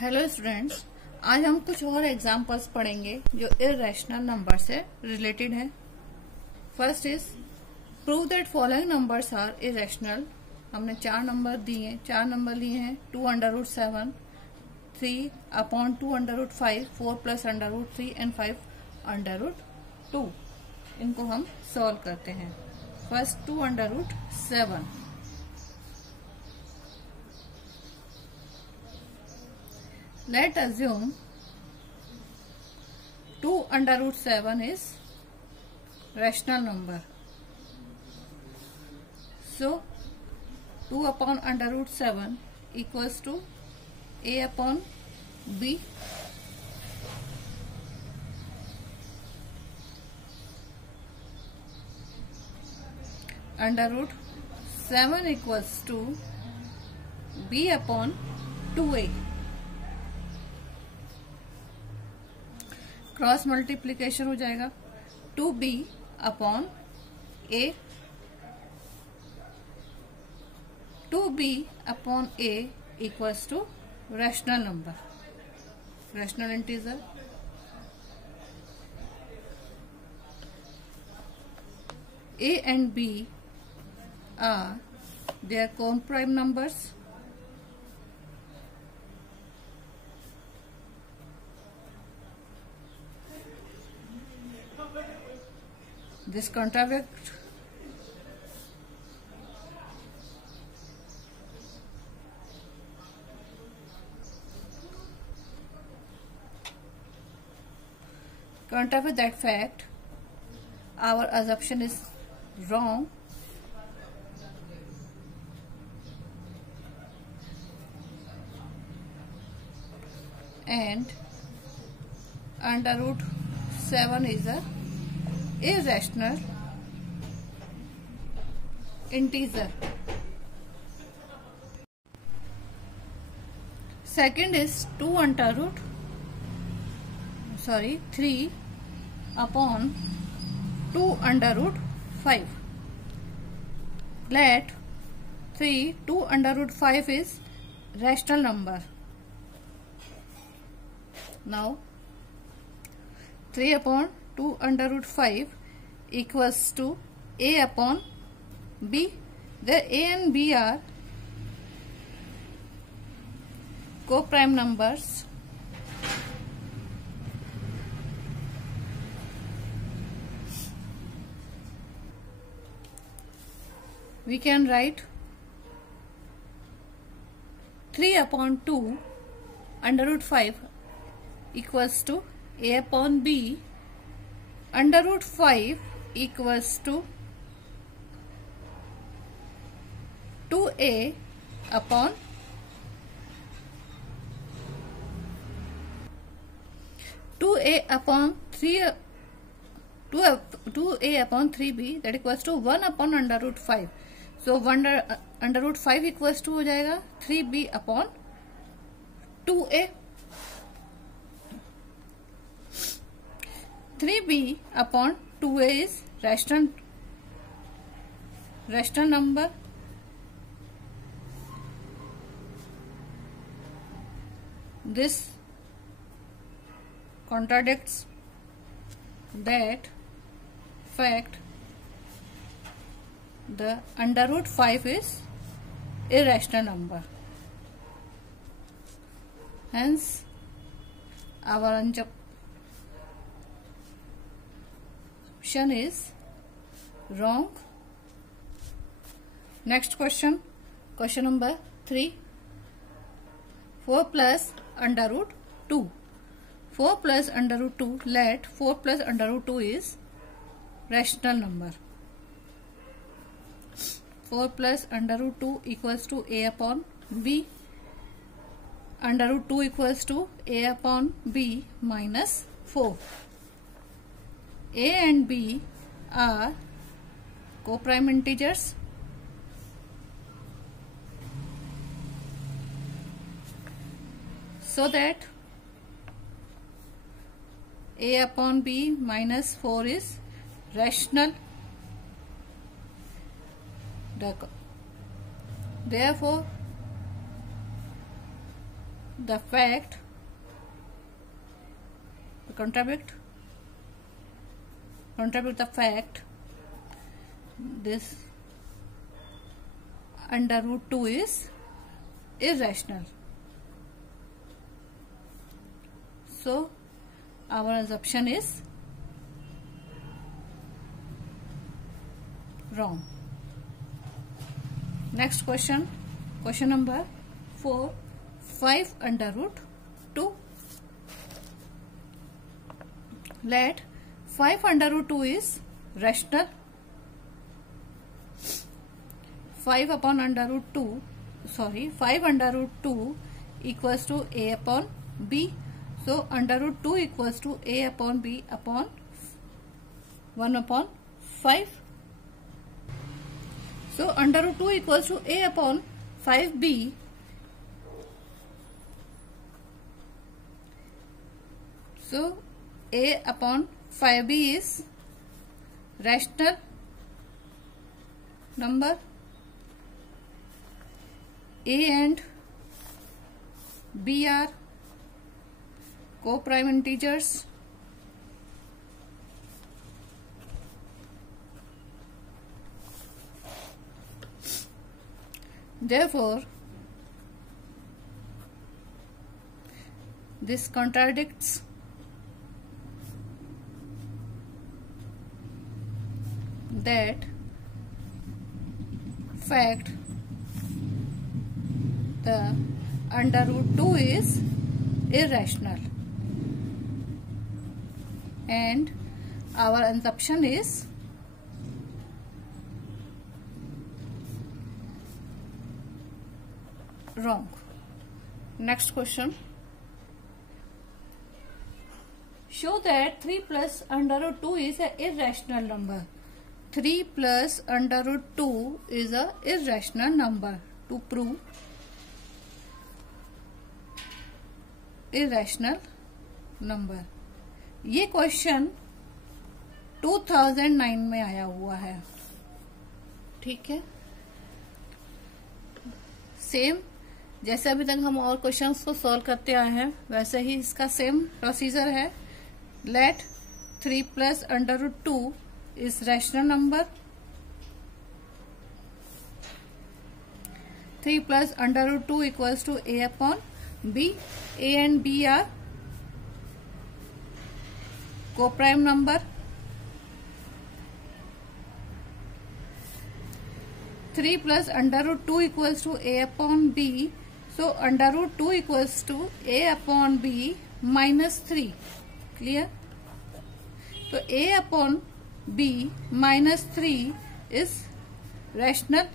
Hello students, आज हम कुछ और एग्जांपल्स पढ़ेंगे जो इर्रेशनल नंबर से रिलेटेड है। First is prove that following numbers are irrational. हमने चार नंबर लिए हैं 2√7, 3/2√5, 4+√3 एंड 5√2। इनको हम सॉल्व करते हैं। First 2√7, let assume 2√7 is rational number. So 2/√7 equals to a upon b. √7 equals to b upon 2a. Cross multiplication हो जाएगा 2b upon a, 2b upon a equals to rational number, rational integer. a and b are their co-prime numbers. This contradict that fact. Our assumption is wrong. And √7 is a irrational integer. Second is 3/2√5. Let 2/5 is rational number. Now 3/2√5 equals to a upon b. The a and b are co-prime numbers. We can write 3/2√5 equals to a upon b. √5 equals to 2a upon 2a upon 3b, that equals to 1/√5. So 1/√5 equals to हो जाएगा 3b upon 2a. 3b upon 2a is rational number. This contradicts that fact. The √5 is irrational number. Hence our assumption is wrong. Next question number 3. 4 plus √2. 4 plus √2. Let 4 plus √2 is rational number. 4 plus √2 equals to a upon b. √2 equals to a upon b minus 4. A and b are co-prime integers. So that a upon b minus 4 is rational. Therefore the fact, contradict the fact this under root 2 is irrational. So our assumption is wrong. Next question, question number 4. 5 under root 2. Let 5 under root 2 is rational. 5 upon under root 2, 5 under root 2 equals to a upon b. So under root 2 equals to a upon b upon 1 upon 5. So under root 2 equals to a upon 5b. So a upon 5b is rational number. A and b are co-prime integers. Therefore, this contradicts that fact the under root 2 is irrational, and our assumption is wrong. Next question. Show that 3 plus under root 2 is an irrational number. 3 plus under root 2 is an irrational number. To prove irrational number. ये question 2009 में आया हुआ है. ठीक है, same जैसे अभी तक हम और क्वेश्चंस को सॉल्व करते आए हैं वैसे ही इसका सेम प्रोसीजर है. Let 3 plus under root 2 is rational number. 3 plus under root 2 equals to a upon b. A and b are co-prime number. 3 plus under root 2 equals to a upon b. So under root 2 equals to a upon b minus 3. Clear? So a upon b minus 3 is rational.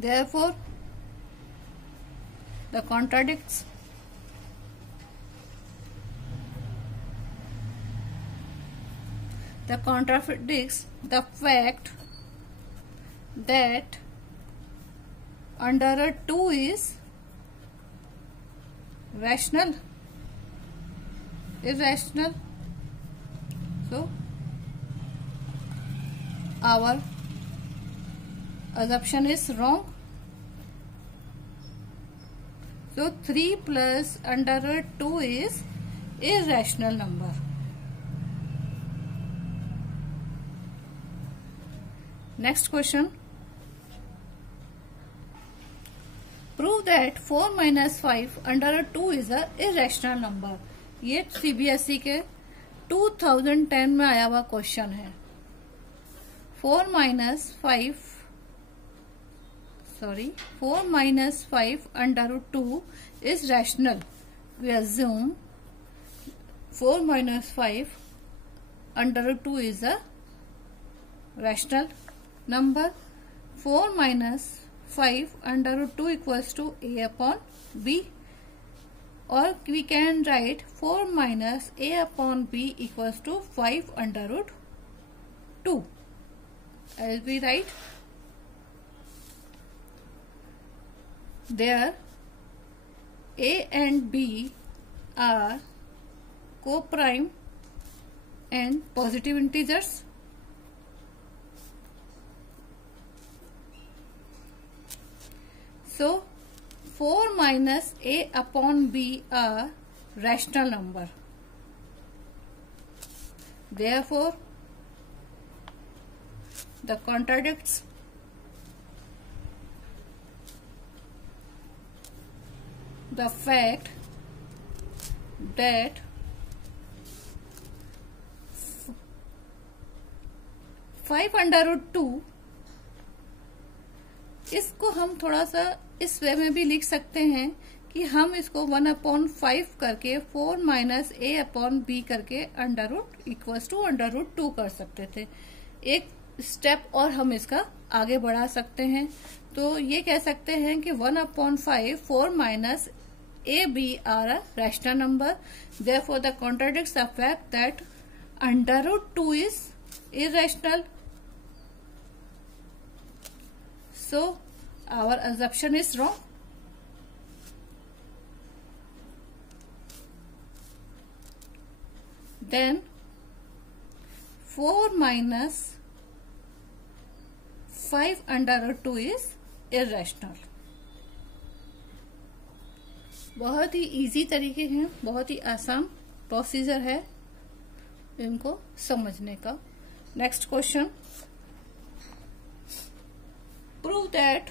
Therefore, the contradicts the fact that under root 2 is rational, irrational. So our assumption is wrong. So 3 plus under root 2 is irrational number. Next question. Prove that 4 minus 5 under root 2 is a irrational number. ये CBSE के 2010 में आया हुआ question है. 4 minus 5 under root 2 is rational. We assume 4 minus 5 under root 2 is a rational number. 4 minus 5 under root 2 equals to a upon b, or we can write 4 minus a upon b equals to 5 under root 2. As we write, there a and b are co-prime and positive integers. So 4 minus A upon B are rational number. Therefore, the contradicts the fact that 5 under root 2, इसको हम थोड़ा सा इस वे में भी लिख सकते हैं कि हम इसको 1/5 करके 4 माइनस ए अपॉन बी करके under root equals to under root 2 कर सकते थे। एक स्टेप और हम इसका आगे बढ़ा सकते हैं, तो ये कह सकते हैं कि 1/5 4 minus A B are a rational number. Therefore the contradicts the fact that under root 2 is irrational. So our assumption is wrong. Then 4 minus 5 under root 2 is irrational. बहुत ही इजी तरीके हैं, बहुत ही आसान प्रोसीजर है इनको समझने का। Next question, prove that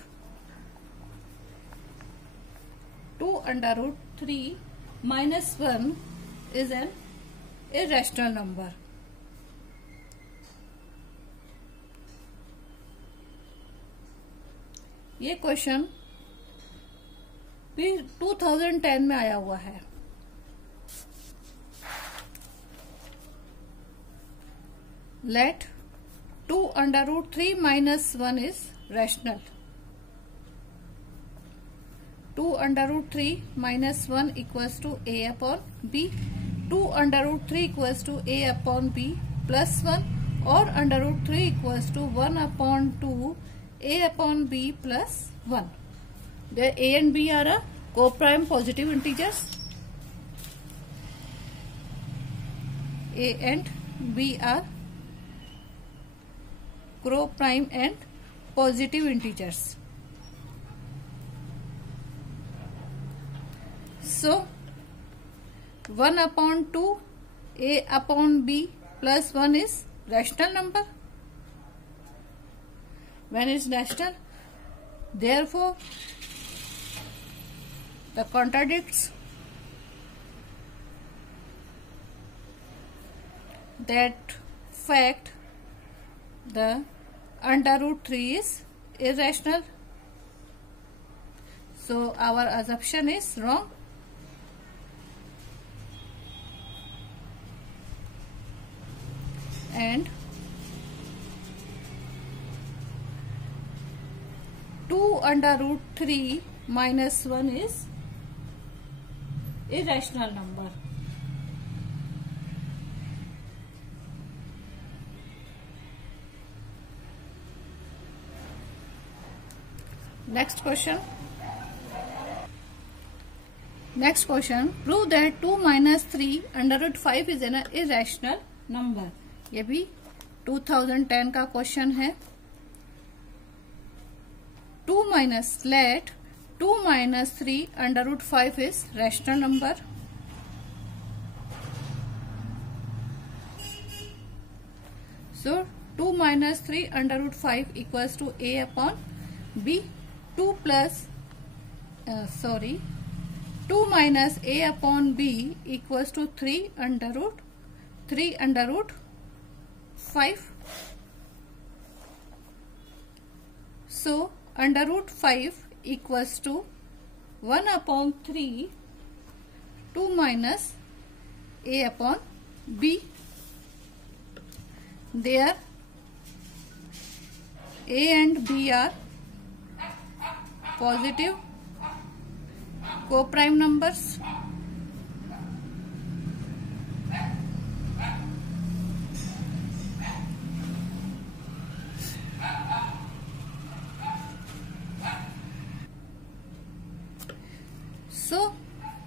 2 under root 3 minus 1 is an irrational number. ये क्वेश्चन भी 2010 में आया हुआ है। Let 2 under root 3 minus 1 is rational. 2 under root 3 minus 1 equals to a upon b. 2 under root 3 equals to a upon b plus 1, or under root 3 equals to 1 upon 2 a upon b plus 1. Where a and b are a co-prime positive integers. A and b are co-prime and positive integers. So 1 upon 2 a upon b plus 1 is rational number. When it's rational, therefore the contradicts that fact the under root 3 is irrational. So our assumption is wrong. And 2 under root 3 minus 1 is irrational number. Next question. Prove that 2 minus 3 under root 5 is an irrational number. ये भी 2010 का question है। 2 minus let 2 minus 3 under root 5 is rational number. So 2 minus 3 under root 5 equals to a upon b. 2 minus a upon b equals to 3 under root 5. So under root 5 equals to 1 upon 3 2 minus a upon b. There a and b are positive co-prime numbers. So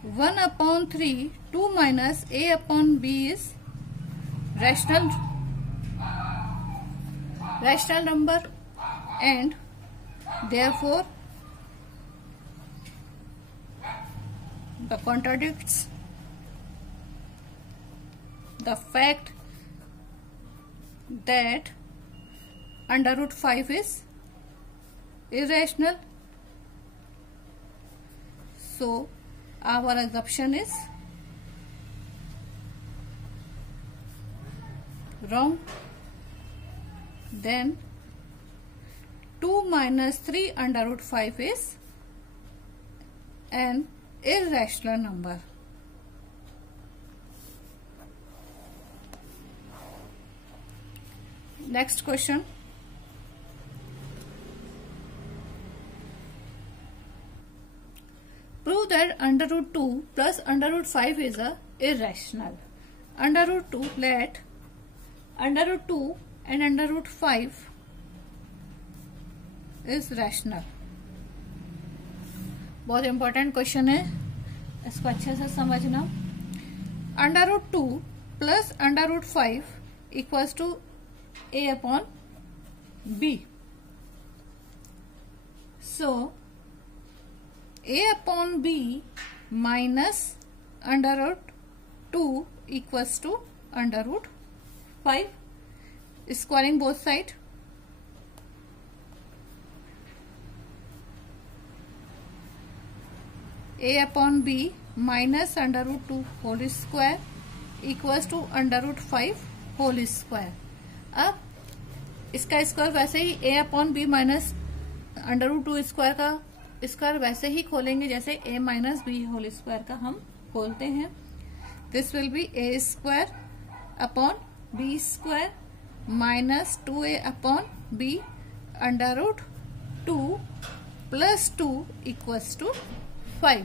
1 upon 3 2 minus a upon b is rational number, and therefore the contradicts the fact that under root 5 is irrational. So our assumption is wrong. Then 2 minus 3 under root 5 is an irrational number. Next question. Prove that under root 2 plus under root 5 is a irrational. Under root 2, let under root 2 and under root 5 is rational. बहुत important question है, इसको अच्छे से समझना. Under root 2 plus under root 5 equals to a upon b. So a upon b minus under root 2 equals to under root 5. Squaring both sides. A upon b minus under root 2 whole square equals to under root 5 whole square. अब इसका square वैसे ही a upon B minus under root 2 square का square वैसे ही खोलेंगे जैसे a माइनस बी होल स्क्वायर का हम खोलते हैं. This will be a square upon B square minus 2a upon B under root 2 plus 2 equals to 5.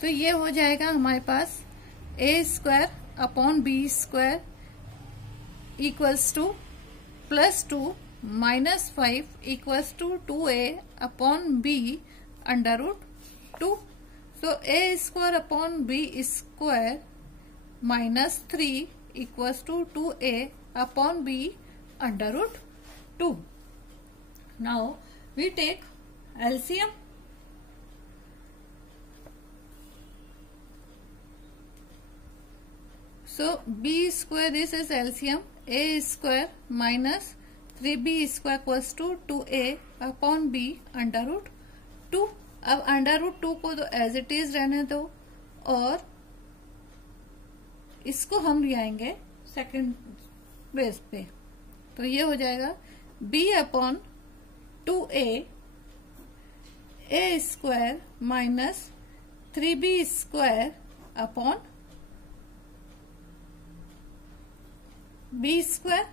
तो ये हो जाएगा हमारे पास a square upon B square equals to plus 2 minus 5 equals to 2a upon B under root 2. So a square upon B square minus 3 equals to 2a upon B under root 2. Now we take LCM. So b square, this is LCM. A square minus 3b square equals to 2a upon b under root 2. अब under root 2 को तो as it is रहने दो और इसको हम ले आएंगे सेकेंड बेस पे. तो ये हो जाएगा b upon 2a a square minus 3b square upon b square.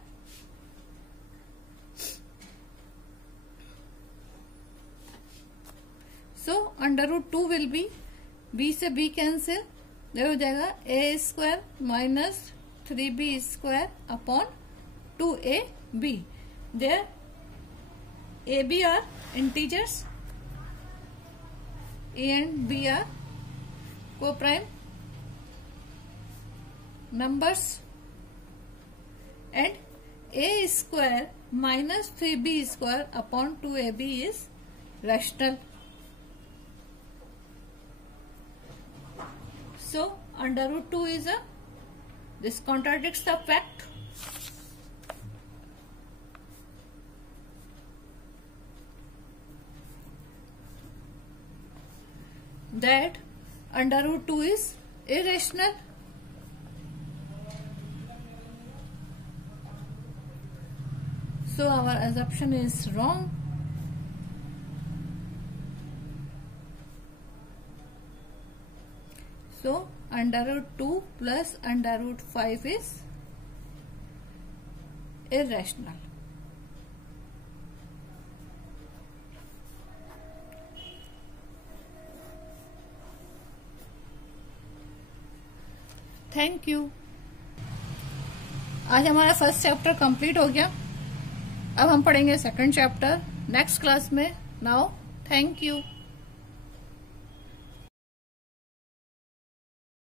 So under root 2 will be b से b कैंसिल, ये हो जाएगा a square minus 3b square upon 2ab. There a b are integers, a and b are co-prime numbers. And a square minus 3b square upon 2ab is rational. So under root 2 is a, this contradicts the fact that under root 2 is irrational. So our assumption is wrong. So under root 2 plus under root 5 is irrational. Thank you. आज हमारा first chapter complete हो गया. अब हम पढ़ेंगे second chapter next class में. Now thank you.